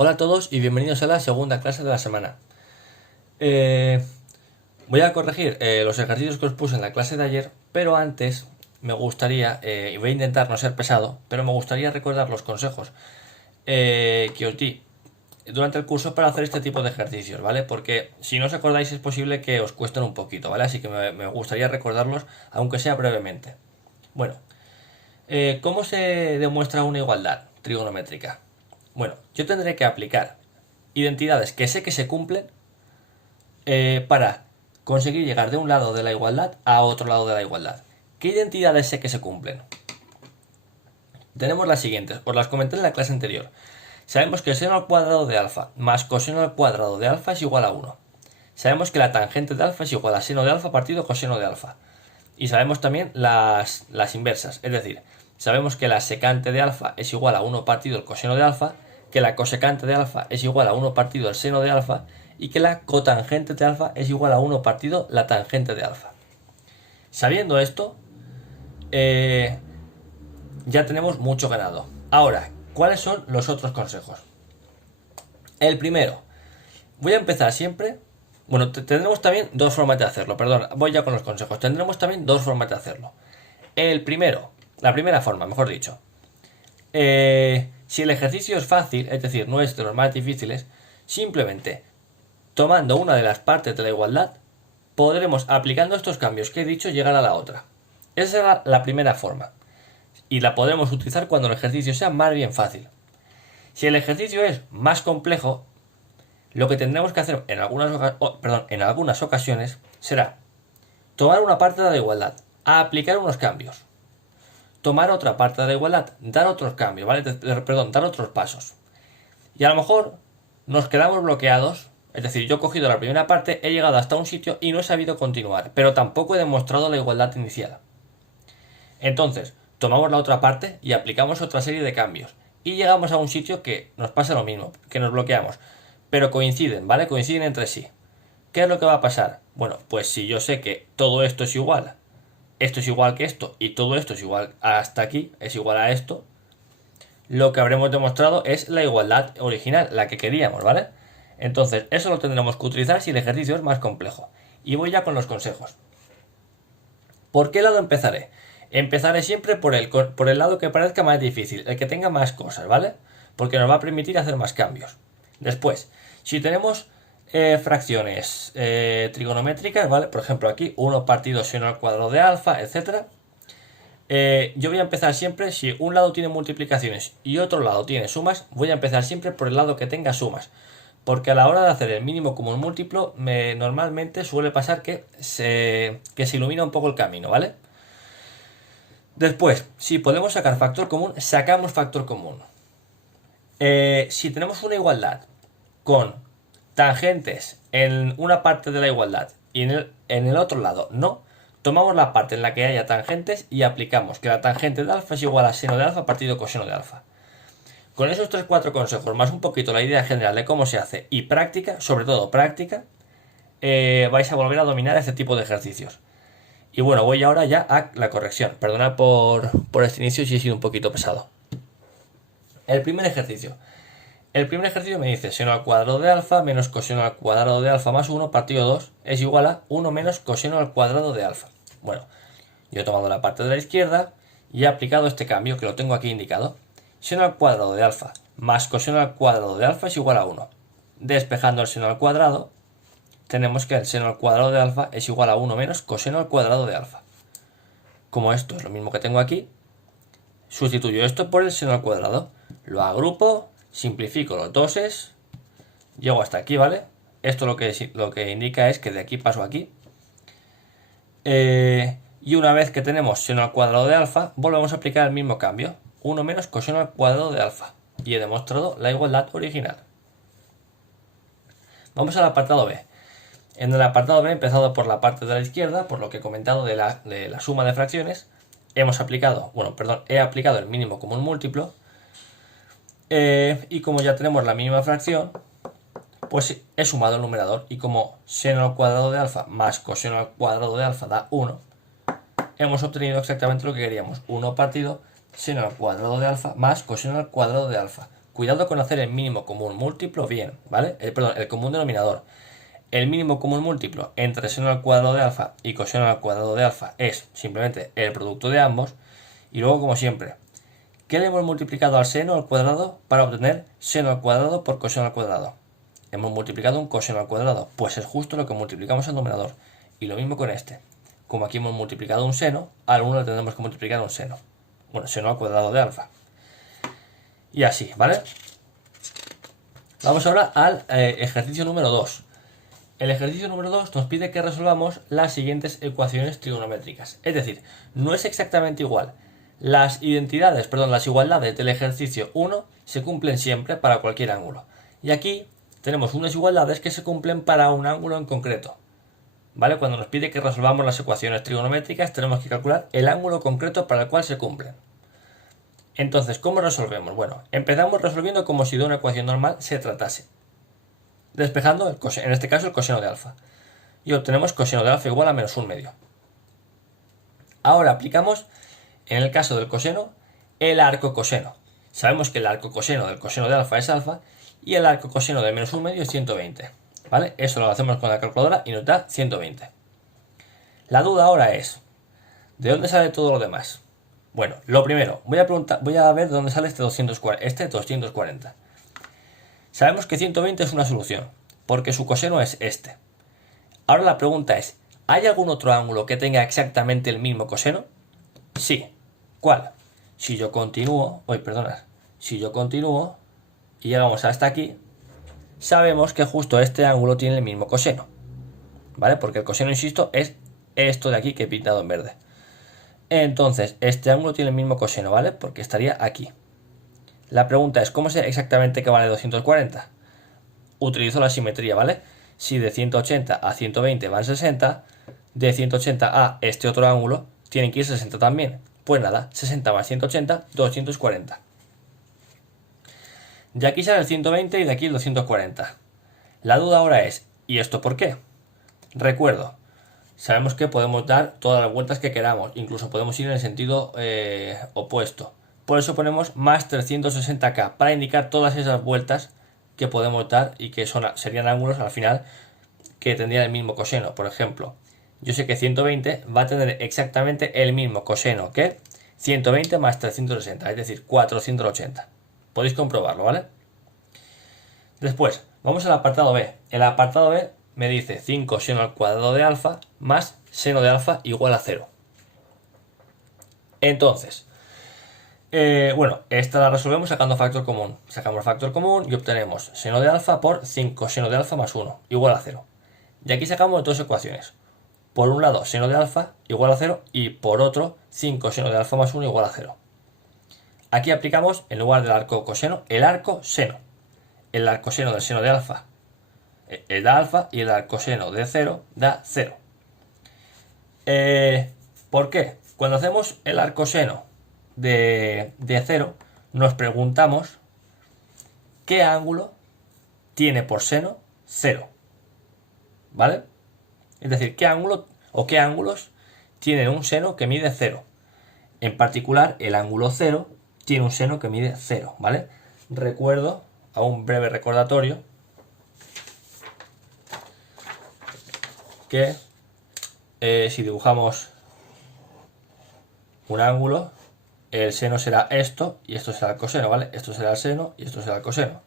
Hola a todos y bienvenidos a la segunda clase de la semana. Voy a corregir los ejercicios que os puse en la clase de ayer, pero antes me gustaría, y voy a intentar no ser pesado, pero me gustaría recordar los consejos que os di durante el curso para hacer este tipo de ejercicios, ¿vale? Porque si no os acordáis es posible que os cuesten un poquito, ¿vale? Así que me gustaría recordarlos, aunque sea brevemente. Bueno, ¿cómo se demuestra una igualdad trigonométrica? Bueno, yo tendré que aplicar identidades que sé que se cumplen para conseguir llegar de un lado de la igualdad a otro lado de la igualdad. ¿Qué identidades sé que se cumplen? Tenemos las siguientes, os las comenté en la clase anterior. Sabemos que el seno al cuadrado de alfa más coseno al cuadrado de alfa es igual a 1. Sabemos que la tangente de alfa es igual a seno de alfa partido coseno de alfa. Y sabemos también las inversas, es decir, sabemos que la secante de alfa es igual a 1 partido el coseno de alfa, que la cosecante de alfa es igual a 1 partido el seno de alfa y que la cotangente de alfa es igual a 1 partido la tangente de alfa. Sabiendo esto, ya tenemos mucho ganado. Ahora, ¿cuáles son los otros consejos? El primero, voy a empezar siempre. Bueno, tendremos también dos formas de hacerlo, perdón, voy ya con los consejos. Tendremos también dos formas de hacerlo. El primero, la primera forma, mejor dicho. Si el ejercicio es fácil, es decir, no es de los más difíciles, simplemente tomando una de las partes de la igualdad, podremos, aplicando estos cambios que he dicho, llegar a la otra. Esa es la primera forma. Y la podremos utilizar cuando el ejercicio sea más bien fácil. Si el ejercicio es más complejo, lo que tendremos que hacer en algunas ocasiones será tomar una parte de la igualdad, aplicar unos cambios, tomar otra parte de la igualdad, dar otros cambios, ¿vale? Dar otros pasos. Y a lo mejor nos quedamos bloqueados, es decir, yo he cogido la primera parte, he llegado hasta un sitio y no he sabido continuar, pero tampoco he demostrado la igualdad inicial. Entonces, tomamos la otra parte y aplicamos otra serie de cambios. Y llegamos a un sitio que nos pasa lo mismo, que nos bloqueamos. Pero coinciden, ¿vale? Coinciden entre sí. ¿Qué es lo que va a pasar? Bueno, pues si yo sé que todo esto es igual que esto y todo esto es igual hasta aquí, es igual a esto, lo que habremos demostrado es la igualdad original, la que queríamos, ¿vale? Entonces, eso lo tendremos que utilizar si el ejercicio es más complejo. Y voy ya con los consejos. ¿Por qué lado empezaré? Empezaré siempre por el lado que parezca más difícil, el que tenga más cosas, ¿vale? Porque nos va a permitir hacer más cambios. Después, si tenemos fracciones trigonométricas, ¿vale? Por ejemplo aquí, 1 partido seno al cuadrado de alfa, etc. Yo voy a empezar siempre, si un lado tiene multiplicaciones y otro lado tiene sumas, voy a empezar siempre por el lado que tenga sumas. Porque a la hora de hacer el mínimo común múltiplo, normalmente suele pasar que se ilumina un poco el camino, ¿vale? Después, si podemos sacar factor común, sacamos factor común. Si tenemos una igualdad con tangentes en una parte de la igualdad y en el otro lado no, tomamos la parte en la que haya tangentes y aplicamos que la tangente de alfa es igual a seno de alfa partido coseno de alfa. Con esos 3-4 consejos, más un poquito la idea general de cómo se hace y práctica, sobre todo práctica, vais a volver a dominar este tipo de ejercicios. Y bueno, voy ahora ya a la corrección. Perdonad por este inicio si he sido un poquito pesado. El primer ejercicio. El primer ejercicio me dice seno al cuadrado de alfa menos coseno al cuadrado de alfa más 1 partido 2 es igual a 1 menos coseno al cuadrado de alfa. Bueno, yo he tomado la parte de la izquierda y he aplicado este cambio que lo tengo aquí indicado. Seno al cuadrado de alfa más coseno al cuadrado de alfa es igual a 1. Despejando el seno al cuadrado, tenemos que el seno al cuadrado de alfa es igual a 1 menos coseno al cuadrado de alfa. Como esto es lo mismo que tengo aquí, sustituyo esto por el seno al cuadrado. Lo agrupo, simplifico los doses, llego hasta aquí, ¿vale? Esto lo que indica es que de aquí paso aquí. Y una vez que tenemos seno al cuadrado de alfa, volvemos a aplicar el mismo cambio. 1 menos coseno al cuadrado de alfa. Y he demostrado la igualdad original. Vamos al apartado B. En el apartado B he empezado por la parte de la izquierda, por lo que he comentado de la suma de fracciones. He aplicado el mínimo común múltiplo. Y como ya tenemos la mínima fracción, pues he sumado el numerador. Y como seno al cuadrado de alfa más coseno al cuadrado de alfa da 1, hemos obtenido exactamente lo que queríamos. 1 partido seno al cuadrado de alfa más coseno al cuadrado de alfa. cuidado con hacer el mínimo común múltiplo bien, ¿vale? Perdón, el común denominador. El mínimo común múltiplo entre seno al cuadrado de alfa y coseno al cuadrado de alfa es simplemente el producto de ambos. Y luego, como siempre, ¿qué le hemos multiplicado al seno al cuadrado para obtener seno al cuadrado por coseno al cuadrado? Hemos multiplicado un coseno al cuadrado, pues es justo lo que multiplicamos al numerador. Y lo mismo con este. Como aquí hemos multiplicado un seno, al 1 le tendremos que multiplicar un seno. Bueno, seno al cuadrado de alfa. Y así, ¿vale? Vamos ahora al ejercicio número 2. El ejercicio número 2 nos pide que resolvamos las siguientes ecuaciones trigonométricas. Es decir, no es exactamente igual. Las igualdades del ejercicio 1 se cumplen siempre para cualquier ángulo. Y aquí tenemos unas igualdades que se cumplen para un ángulo en concreto. ¿Vale? Cuando nos pide que resolvamos las ecuaciones trigonométricas, tenemos que calcular el ángulo concreto para el cual se cumplen. Entonces, ¿cómo resolvemos? Bueno, empezamos resolviendo como si de una ecuación normal se tratase. Despejando, en este caso, el coseno de alfa. Y obtenemos coseno de alfa igual a menos 1/2. Ahora aplicamos, en el caso del coseno, el arco coseno. Sabemos que el arco coseno del coseno de alfa es alfa y el arco coseno de menos 1/2 es 120. ¿Vale? Eso lo hacemos con la calculadora y nos da 120. La duda ahora es, ¿de dónde sale todo lo demás? Bueno, lo primero, voy a ver de dónde sale este 240. Sabemos que 120 es una solución, porque su coseno es este. Ahora la pregunta es, ¿hay algún otro ángulo que tenga exactamente el mismo coseno? Sí. ¿Cuál? Si yo continúo y llegamos hasta aquí, sabemos que justo este ángulo tiene el mismo coseno. ¿Vale? Porque el coseno, insisto, es esto de aquí que he pintado en verde. Entonces, este ángulo tiene el mismo coseno, ¿vale? Porque estaría aquí. La pregunta es, ¿cómo sé exactamente que vale 240? Utilizo la simetría, ¿vale? Si de 180 a 120 van 60, de 180 a este otro ángulo tienen que ir 60 también. Pues nada, 60 más 180, 240. De aquí sale el 120 y de aquí el 240. La duda ahora es, ¿y esto por qué? Recuerdo, sabemos que podemos dar todas las vueltas que queramos, incluso podemos ir en el sentido opuesto. Por eso ponemos más 360K, para indicar todas esas vueltas que podemos dar y que serían ángulos al final que tendrían el mismo coseno. Por ejemplo, yo sé que 120 va a tener exactamente el mismo coseno que 120 más 360, es decir, 480. Podéis comprobarlo, ¿vale? Después, vamos al apartado B. El apartado B me dice 5 seno al cuadrado de alfa más seno de alfa igual a 0. Entonces, esta la resolvemos sacando factor común. Sacamos factor común y obtenemos seno de alfa por 5 seno de alfa más 1 igual a 0. Y aquí sacamos dos ecuaciones. Por un lado, seno de alfa igual a 0 y por otro, 5 seno de alfa más 1 igual a 0. Aquí aplicamos, en lugar del arco coseno, el arco seno. El arcoseno del seno de alfa da alfa y el arcoseno de 0 da 0. ¿Por qué? Cuando hacemos el arcoseno de 0, nos preguntamos qué ángulo tiene por seno 0. ¿Vale? Es decir, qué ángulo o qué ángulos tienen un seno que mide 0. En particular, el ángulo 0 tiene un seno que mide 0, ¿vale? Recuerdo, a un breve recordatorio, que si dibujamos un ángulo, el seno será esto y esto será el coseno, ¿vale? Esto será el seno y esto será el coseno.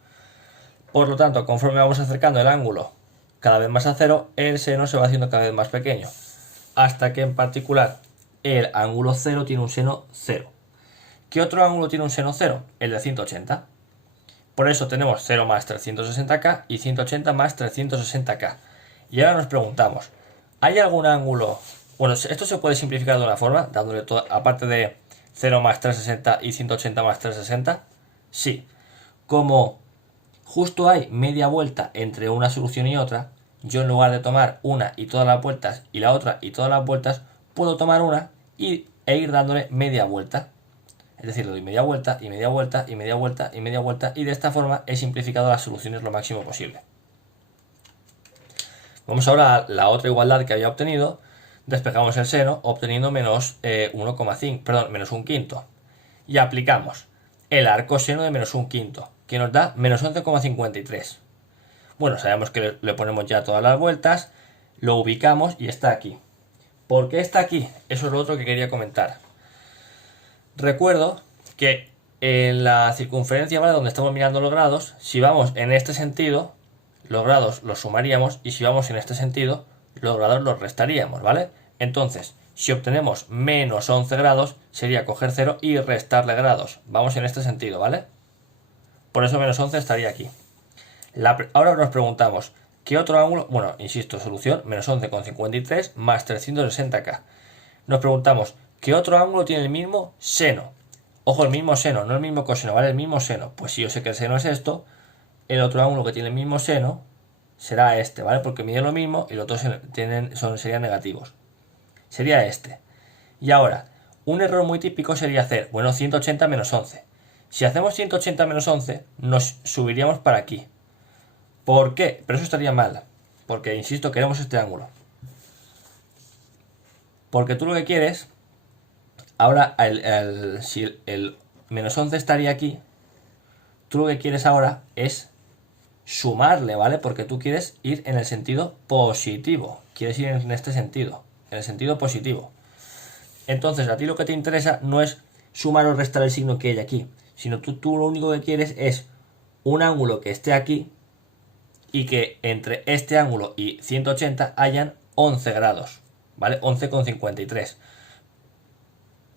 Por lo tanto, conforme vamos acercando el ángulo cada vez más a 0, el seno se va haciendo cada vez más pequeño, hasta que en particular el ángulo 0 tiene un seno 0. ¿Qué otro ángulo tiene un seno 0? El de 180. Por eso tenemos 0 más 360K y 180 más 360K. Y ahora nos preguntamos, ¿hay algún ángulo? Bueno, esto se puede simplificar de una forma, dándole aparte de 0 más 360 y 180 más 360. Sí, como justo hay media vuelta entre una solución y otra, yo en lugar de tomar una y todas las vueltas y la otra y todas las vueltas, puedo tomar una e ir dándole media vuelta. Es decir, le doy media vuelta y media vuelta y media vuelta y media vuelta, y de esta forma he simplificado las soluciones lo máximo posible. Vamos ahora a la otra igualdad que había obtenido. Despejamos el seno obteniendo menos 1,5, menos un quinto. Y aplicamos el arcoseno de menos un quinto, que nos da menos 11,53. Bueno, sabemos que le ponemos ya todas las vueltas, lo ubicamos y está aquí. ¿Por qué está aquí? Eso es lo otro que quería comentar. Recuerdo que en la circunferencia, ¿vale?, donde estamos mirando los grados, si vamos en este sentido, los grados los sumaríamos, y si vamos en este sentido, los grados los restaríamos, ¿vale? Entonces, si obtenemos menos 11 grados, sería coger 0 y restarle grados. Vamos en este sentido, ¿vale? Por eso menos 11 estaría aquí. Ahora nos preguntamos, ¿qué otro ángulo? Bueno, insisto, solución, menos 11,53 más 360K. Nos preguntamos, ¿qué otro ángulo tiene el mismo seno? Ojo, el mismo seno, no el mismo coseno, ¿vale? El mismo seno. Pues si yo sé que el seno es esto, el otro ángulo que tiene el mismo seno será este, ¿vale? Porque mide lo mismo y los dos serían negativos. Sería este. Y ahora, un error muy típico sería hacer, bueno, 180 menos 11. Si hacemos 180 menos 11, nos subiríamos para aquí. ¿Por qué? Pero eso estaría mal. Porque, insisto, queremos este ángulo. Porque tú lo que quieres, ahora, si el menos 11 estaría aquí, tú lo que quieres ahora es sumarle, ¿vale? Porque tú quieres ir en el sentido positivo. Quieres ir en este sentido, en el sentido positivo. Entonces, a ti lo que te interesa no es sumar o restar el signo que hay aquí, sino tú lo único que quieres es un ángulo que esté aquí y que entre este ángulo y 180 hayan 11 grados, ¿vale? 11,53.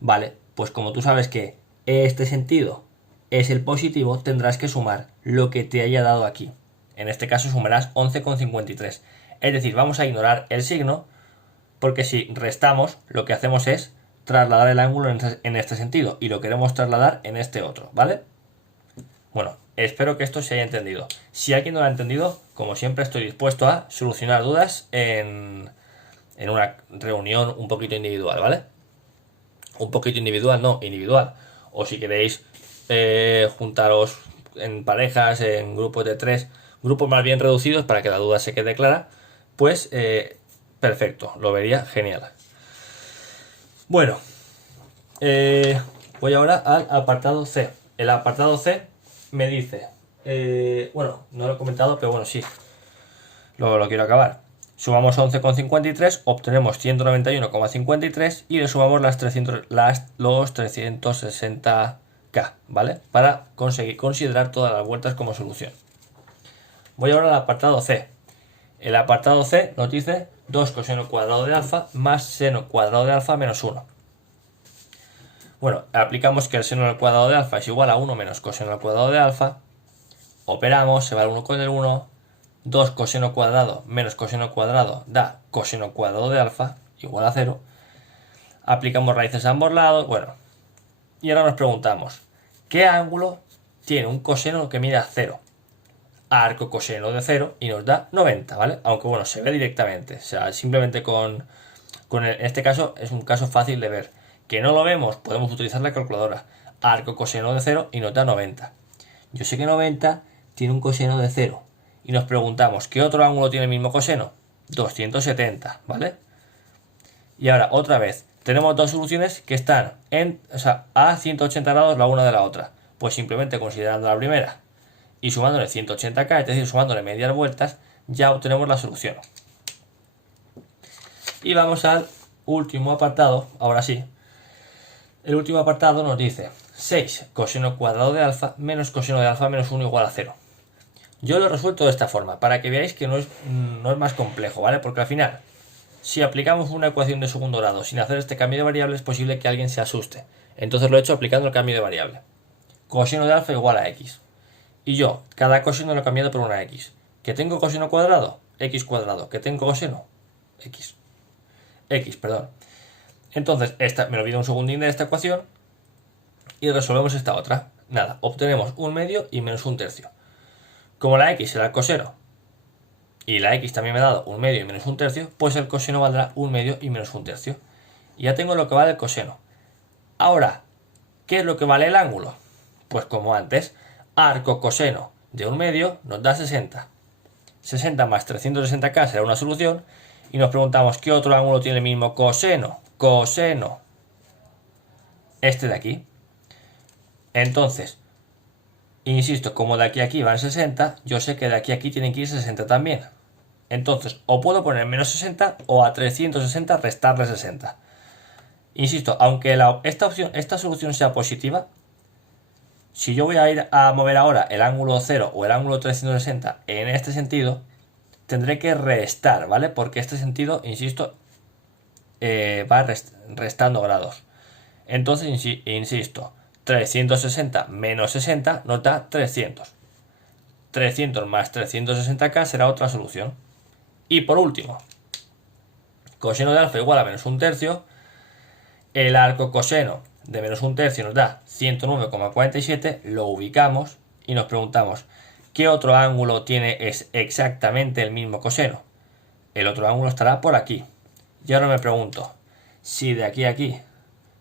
Vale, pues como tú sabes que este sentido es el positivo, tendrás que sumar lo que te haya dado aquí. En este caso sumarás 11,53. Es decir, vamos a ignorar el signo, porque si restamos, lo que hacemos es trasladar el ángulo en este sentido, y lo queremos trasladar en este otro, ¿vale? Bueno, espero que esto se haya entendido. Si alguien no lo ha entendido, como siempre estoy dispuesto a solucionar dudas en una reunión un poquito individual, ¿vale? Un poquito individual, no, individual. O si queréis juntaros en parejas, en grupos de 3, grupos más bien reducidos para que la duda se quede clara, pues perfecto, lo vería genial. Bueno, voy ahora al apartado C. El apartado C me dice, bueno, no lo he comentado, pero bueno, sí, lo quiero acabar. Sumamos 11,53, obtenemos 191,53 y le sumamos los 360K, ¿vale? Para considerar todas las vueltas como solución. Voy ahora al apartado C. El apartado C nos dice 2 coseno cuadrado de alfa más seno cuadrado de alfa menos 1. Bueno, aplicamos que el seno al cuadrado de alfa es igual a 1 menos coseno al cuadrado de alfa. Operamos, se va el 1 con el 1. 2 coseno cuadrado menos coseno cuadrado da coseno cuadrado de alfa igual a 0. Aplicamos raíces a ambos lados. Bueno, y ahora nos preguntamos, ¿qué ángulo tiene un coseno que mide a 0? Arco coseno de 0 y nos da 90, ¿vale? Aunque bueno, se ve directamente. O sea, simplemente en este caso es un caso fácil de ver. Que no lo vemos, podemos utilizar la calculadora. Arco coseno de 0 y nos da 90. Yo sé que 90 tiene un coseno de 0. Y nos preguntamos, ¿qué otro ángulo tiene el mismo coseno? 270, ¿vale? Y ahora, otra vez, tenemos dos soluciones que están a 180 grados la una de la otra. Pues simplemente considerando la primera y sumándole 180K, es decir, sumándole medias vueltas, ya obtenemos la solución. Y vamos al último apartado, ahora sí. El último apartado nos dice 6 coseno cuadrado de alfa menos coseno de alfa menos 1 igual a 0. Yo lo he resuelto de esta forma, para que veáis que no es más complejo, ¿vale? Porque al final, si aplicamos una ecuación de segundo grado sin hacer este cambio de variable, es posible que alguien se asuste. Entonces lo he hecho aplicando el cambio de variable. Coseno de alfa igual a x. Y yo, cada coseno lo he cambiado por una x. ¿Que tengo coseno cuadrado? X cuadrado. ¿Que tengo coseno? X. X, perdón. Entonces, me olvido un segundín de esta ecuación y resolvemos esta otra. Nada, obtenemos 1/2 y menos 1/3. Como la x será el coseno y la x también me ha dado 1/2 y menos 1/3, pues el coseno valdrá 1/2 y menos 1/3. Y ya tengo lo que vale el coseno. Ahora, ¿qué es lo que vale el ángulo? Pues como antes, arco coseno de 1/2 nos da 60. 60 más 360K será una solución. Y nos preguntamos, ¿qué otro ángulo tiene el mismo coseno? Este de aquí. Entonces, Insisto, como de aquí a aquí van 60, yo sé que de aquí a aquí tienen que ir 60 también. Entonces, o puedo poner menos 60 o a 360 restarle 60. Insisto, aunque esta solución sea positiva, si yo voy a ir a mover ahora el ángulo 0 o el ángulo 360 en este sentido, tendré que restar, ¿vale? Porque este sentido, insisto, va restando grados. Entonces, insisto, 360 menos 60 nos da 300. 300 más 360k será otra solución. Y por último, coseno de alfa igual a menos un tercio. El arco coseno de menos un tercio nos da 109,47. Lo ubicamos y nos preguntamos, ¿qué otro ángulo tiene exactamente el mismo coseno? El otro ángulo estará por aquí. Y ahora me pregunto, si de aquí a aquí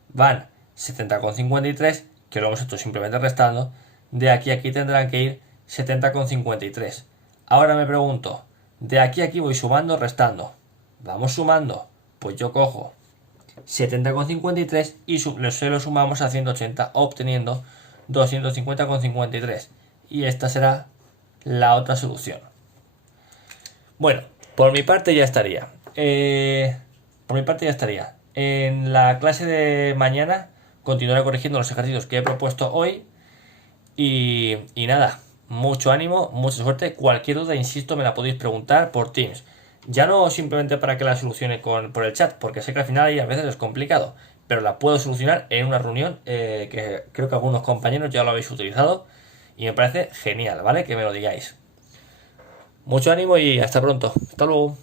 van 70,53, que lo hemos hecho simplemente restando, de aquí a aquí tendrán que ir 70,53. Ahora me pregunto, de aquí a aquí voy sumando o restando. Vamos sumando. Pues yo cojo 70,53 y se lo sumamos a 180, obteniendo 250,53. Y esta será la otra solución. Bueno, por mi parte ya estaría. En la clase de mañana continuaré corrigiendo los ejercicios que he propuesto hoy. Y nada, mucho ánimo, mucha suerte. Cualquier duda, insisto, me la podéis preguntar por Teams. Ya no simplemente para que la solucione por el chat, porque sé que al final ahí a veces es complicado, pero la puedo solucionar en una reunión que creo que algunos compañeros ya lo habéis utilizado y me parece genial, ¿vale? Que me lo digáis. Mucho ánimo y hasta pronto. Hasta luego.